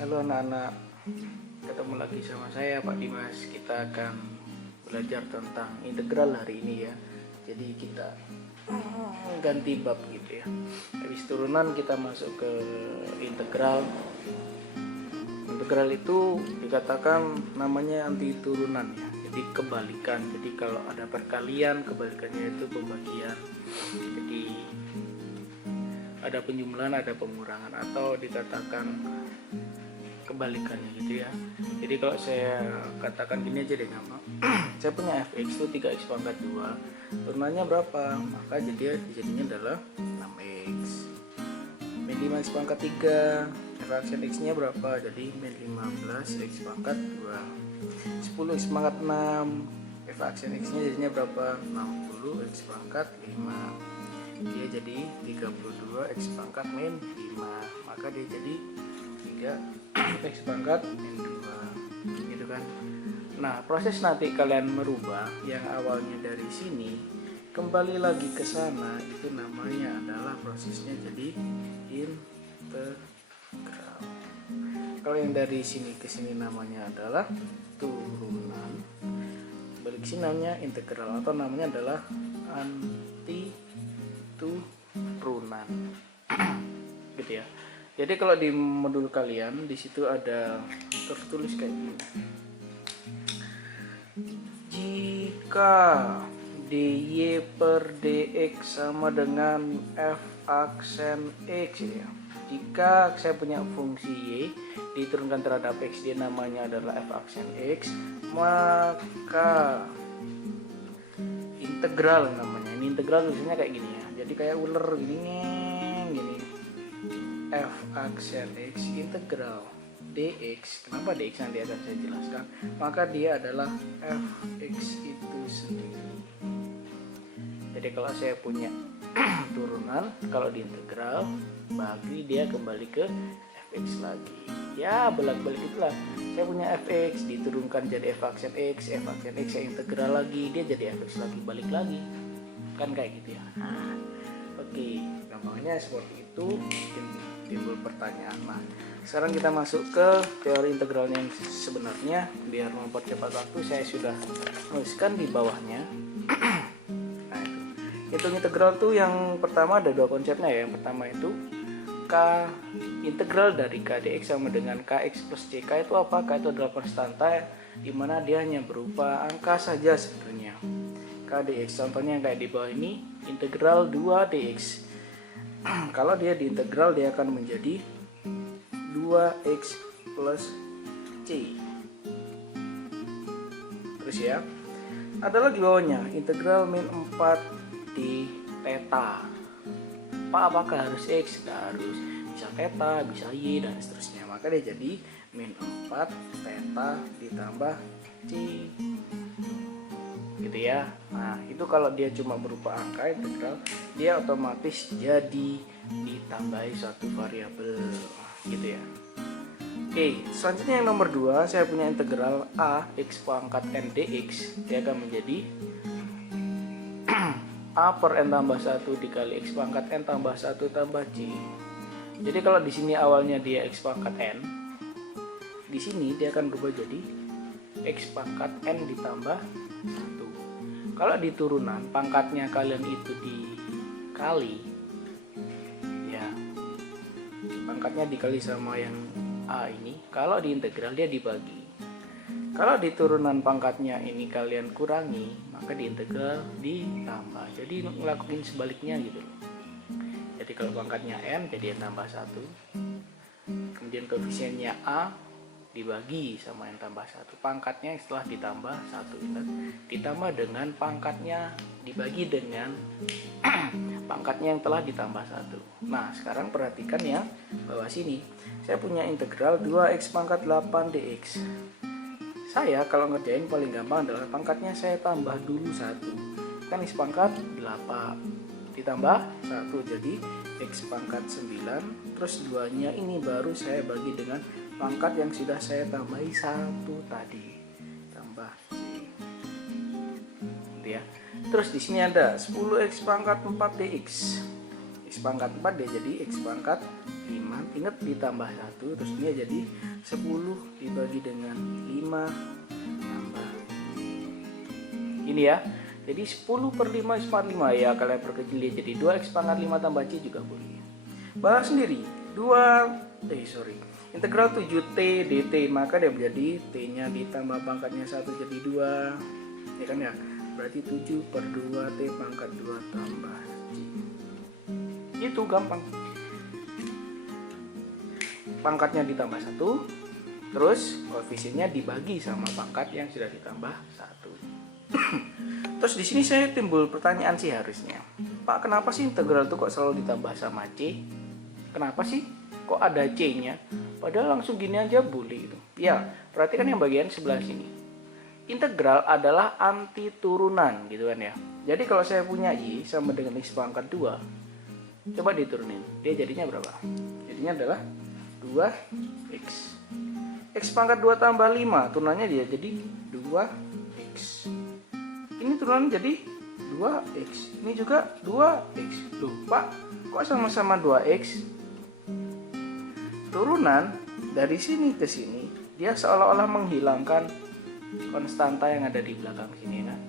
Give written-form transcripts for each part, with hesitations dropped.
Halo anak-anak, ketemu lagi sama saya Pak Dimas. Kita akan belajar tentang integral hari ini ya. Jadi kita ganti bab gitu ya. Habis turunan kita masuk ke integral. Integral itu dikatakan namanya anti turunan ya. Jadi kebalikan. Jadi kalau ada perkalian, kebalikannya itu pembagian. Jadi ada penjumlahan, ada pengurangan, atau dikatakan kebalikannya gitu ya. Jadi kalau saya katakan gini aja deh gampang. Saya punya fx itu 3x pangkat 2, turunannya berapa? Maka jadinya adalah 6x. Min 5x pangkat 3, f aksen x nya berapa? Jadi min 15x pangkat 2. 10x pangkat 6, f aksen x nya jadinya berapa? 60x pangkat 5. Dia jadi 32x pangkat min 5. Maka dia jadi 3x pangkat min 2 gitu kan. Nah, proses nanti kalian merubah yang awalnya dari sini kembali lagi ke sana, itu namanya adalah prosesnya jadi integral. Kalau yang dari sini ke sini namanya adalah turunan, balik sini namanya integral, atau namanya adalah anti turunan gitu ya. Jadi kalau di modul kalian di situ ada tertulis kayak gini. Jika dy per dx sama dengan f aksen x ya. Jika saya punya fungsi y diturunkan terhadap x, dia namanya adalah f aksen x, maka integral namanya. Ini integral tulisannya kayak gini ya. Jadi kayak ular gini. F aksen x integral dx. Kenapa dx nanti akan saya jelaskan. Maka dia adalah fx itu sendiri. Jadi kalau saya punya turunan, kalau diintegral bagi dia kembali ke fx lagi. Ya bolak-balik itulah. Saya punya fx diturunkan jadi f aksen x saya integral lagi, dia jadi fx lagi, balik lagi. Kan kayak gitu ya. Nah, oke, gampangnya seperti itu. Timbul pertanyaan. Nah, sekarang kita masuk ke teori integralnya yang sebenarnya. Biar mempercepat waktu, saya sudah tuliskan di bawahnya. Nah, hitung integral tuh yang pertama ada dua konsepnya ya. Yang pertama itu k integral dari k dx sama dengan kx plus c. K itu apa? K itu adalah konstanta dimana dia hanya berupa angka saja sebenarnya. K dx contohnya yang kayak di bawah ini, integral 2 dx. Kalau dia diintegral, dia akan menjadi 2x plus c. Terus ya, ada lagi bawahnya, integral min 4 di theta. Apakah harus x? Tidak harus, bisa theta, bisa y, dan seterusnya. Maka dia jadi min 4 theta ditambah c gitu ya. Nah, itu kalau dia cuma berupa angka integral, dia otomatis jadi ditambahi suatu variabel gitu ya. Oke, selanjutnya yang nomor 2, saya punya integral a x pangkat n dx. Dia akan menjadi a per n tambah 1 dikali x pangkat n tambah 1 tambah c. Jadi kalau di sini awalnya dia x pangkat n, di sini dia akan berubah jadi x pangkat n ditambah 1. Kalau di turunan pangkatnya kalian itu dikali ya, pangkatnya dikali sama yang a ini. Kalau di integral dia dibagi. Kalau di turunan pangkatnya ini kalian kurangi, maka di integral ditambah. Jadi ngelakuin sebaliknya gitu loh. Jadi kalau pangkatnya n jadi n tambah 1, kemudian koefisiennya a dibagi sama n tambah 1, pangkatnya setelah ditambah 1, ingat, ditambah dengan pangkatnya dibagi dengan pangkatnya yang telah ditambah 1. Nah, sekarang perhatikan ya, bawah sini saya punya integral 2x pangkat 8 dx. Saya kalau ngerjain paling gampang adalah pangkatnya saya tambah dulu 1, kan x pangkat 8 ditambah 1 jadi x pangkat 9, terus 2 nya ini baru saya bagi dengan pangkat yang sudah saya tambahi 1 tadi, tambah c gitu ya. Terus di sini ada 10x pangkat 4 dx. X pangkat 4 dia jadi x pangkat 5, ingat ditambah 1, terus dia jadi 10 dibagi dengan 5 tambah ini ya. Jadi 10 per 5 is 45 ya, kalian perkecil dia jadi 2x pangkat 5 tambah c juga boleh. Balas sendiri integral 7t dt, maka dia menjadi t nya ditambah pangkatnya 1 jadi 2 ya kan ya, berarti 7 per 2 t pangkat 2 tambah c. Itu gampang, pangkatnya ditambah 1, terus koefisiennya dibagi sama pangkat yang sudah ditambah 1. Terus di sini saya timbul pertanyaan sih harusnya, Pak, kenapa sih integral itu kok selalu ditambah sama C? Kenapa sih kok ada C-nya? Padahal langsung gini aja boleh gitu. Ya, perhatikan yang bagian sebelah sini. Integral adalah anti turunan gitu kan ya. Jadi kalau saya punya Y sama dengan X pangkat 2, coba diturunin. Dia jadinya berapa? Jadinya adalah 2X. X pangkat 2 tambah 5, turunannya dia jadi 2X. Ini turunan jadi 2x, ini juga 2x. Loh Pak, kok sama-sama 2x? Turunan dari sini ke sini, dia seolah-olah menghilangkan konstanta yang ada di belakang sini kan.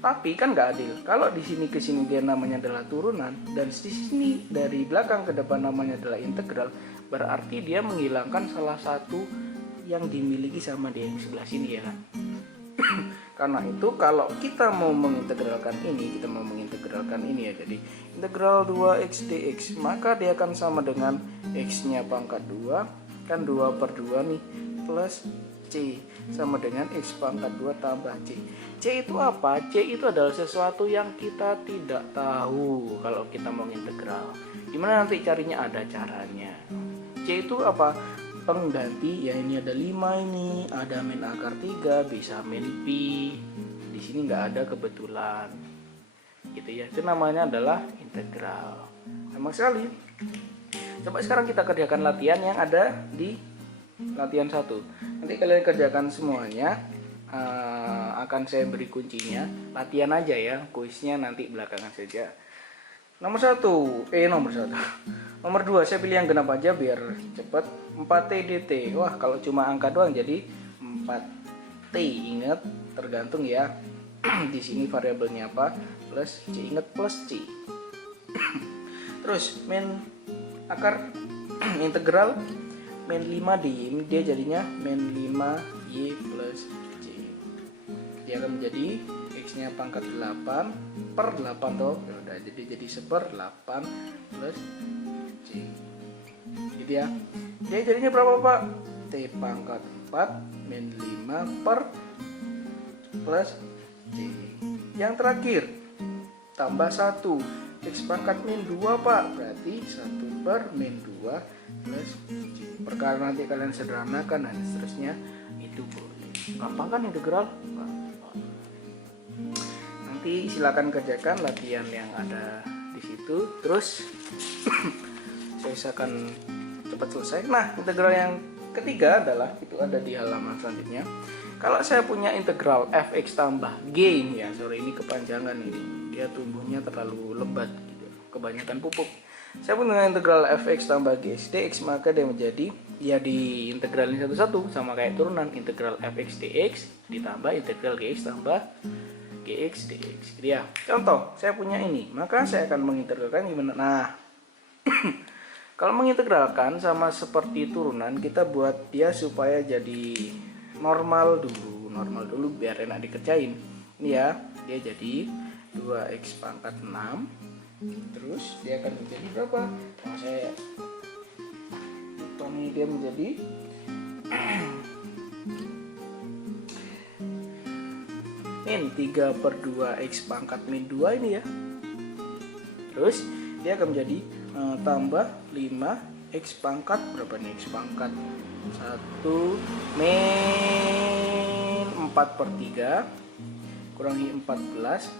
Tapi kan nggak adil. Kalau di sini ke sini dia namanya adalah turunan, dan di sini dari belakang ke depan namanya adalah integral, berarti dia menghilangkan salah satu yang dimiliki sama dia yang sebelah sini ya kan. Karena itu kalau kita mau mengintegralkan ini, ya, jadi integral 2x dx, maka dia akan sama dengan x nya pangkat 2, kan 2 per 2 nih, plus c, sama dengan x pangkat 2 tambah c. C itu apa? C itu adalah sesuatu yang kita tidak tahu kalau kita mau integral. Gimana nanti carinya? Ada caranya. C itu apa? Pengganti ya, ini ada 5, ini ada min akar 3, bisa min pi. Di sini nggak ada kebetulan gitu ya, itu namanya adalah integral. Gampang sekali. Coba sekarang kita kerjakan latihan yang ada di latihan 1. Nanti kalian kerjakan semuanya, akan saya beri kuncinya. Latihan aja ya, kuisnya nanti belakangan saja. Nomor 1, Nomor 2 saya pilih yang genap aja biar cepet. 4t dt. Wah, kalau cuma angka doang jadi 4t. Ingat, tergantung ya. Di sini variabelnya apa? Plus c. Ingat plus c. Terus min akar integral min 5 dia jadinya min 5y plus c. Dia akan menjadi x-nya pangkat 8 per 8 toh. Ya udah, jadi 1/8 plus c. Gitu ya. Dia jadinya berapa, Pak? T pangkat 4 min 5 per plus c. Yang terakhir tambah 1 x pangkat min 2, Pak. Berarti 1 per min 2 plus c. Perkara nanti kalian sederhanakan dan seterusnya, itu boleh. Gampang kan integral? Nanti silakan kerjakan latihan yang ada di situ. Terus saya akan cepat selesai. Nah, integral yang ketiga adalah itu ada di halaman selanjutnya. Kalau saya punya integral fx tambah g ya, sorry ini kepanjangan ini, dia tumbuhnya terlalu lebat gitu, kebanyakan pupuk. Saya punya integral fx tambah g dx, maka dia menjadi ya di integralin satu-satu sama kayak turunan, integral fx dx ditambah integral gx tambah gx dx gitu ya. Contoh, saya punya ini, maka saya akan mengintegralkan gimana? Nah, kalau mengintegralkan sama seperti turunan, kita buat dia supaya jadi normal dulu biar enak dikerjain. Ini ya, dia jadi 2x pangkat 6. Terus dia akan menjadi berapa? Nah, saya hitung nih, dia menjadi min 3 per 2x pangkat min 2 ini ya. Terus dia akan menjadi tambah 5x pangkat berapa nih? X pangkat 1 min 4 per 3 kurangi 14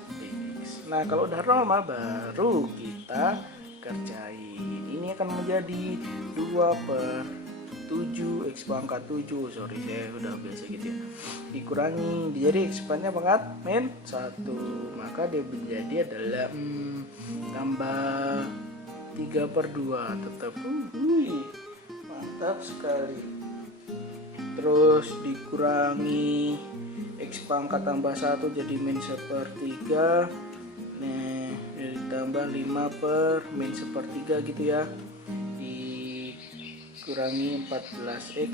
x. Nah, kalau udah normal baru kita kerjain. Ini akan menjadi 2 per 7 x pangkat 7. Sorry, saya udah biasa gitu ya. Dikurangi, jadi x pangkatnya pangkat min 1. Maka dia menjadi adalah tambah 3 per 2. Tetap mantap sekali. terus dikurangi X pangkat tambah 1 jadi min sepertiga. Nah, ditambah 5 per min sepertiga gitu ya, dikurangi 14X.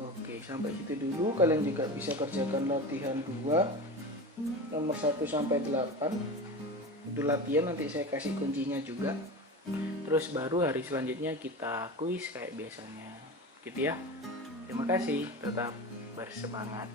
Oke, sampai situ dulu. Kalian juga bisa kerjakan latihan 2 nomor 1 sampai 8. Itu latihan, nanti saya kasih kuncinya juga. Terus baru hari selanjutnya kita kuis kayak biasanya gitu ya. Terima kasih, tetap bersemangat.